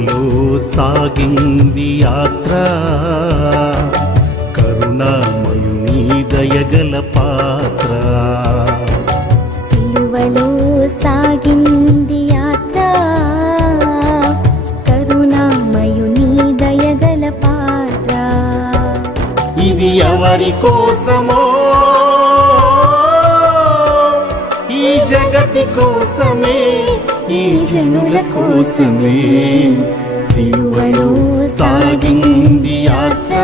సిలువలో సాగింది యాత్ర, కరుణామయుని దయగల పాత్ర. సిలువలో సాగింది యాత్ర, కరుణామయుని దయగల పాత్ర. ఇది ఎవరి కోసమో, ఈ జగతి కోసమే, ఈ జనుల కోసమే సిలువలో సాగింది యాత్ర.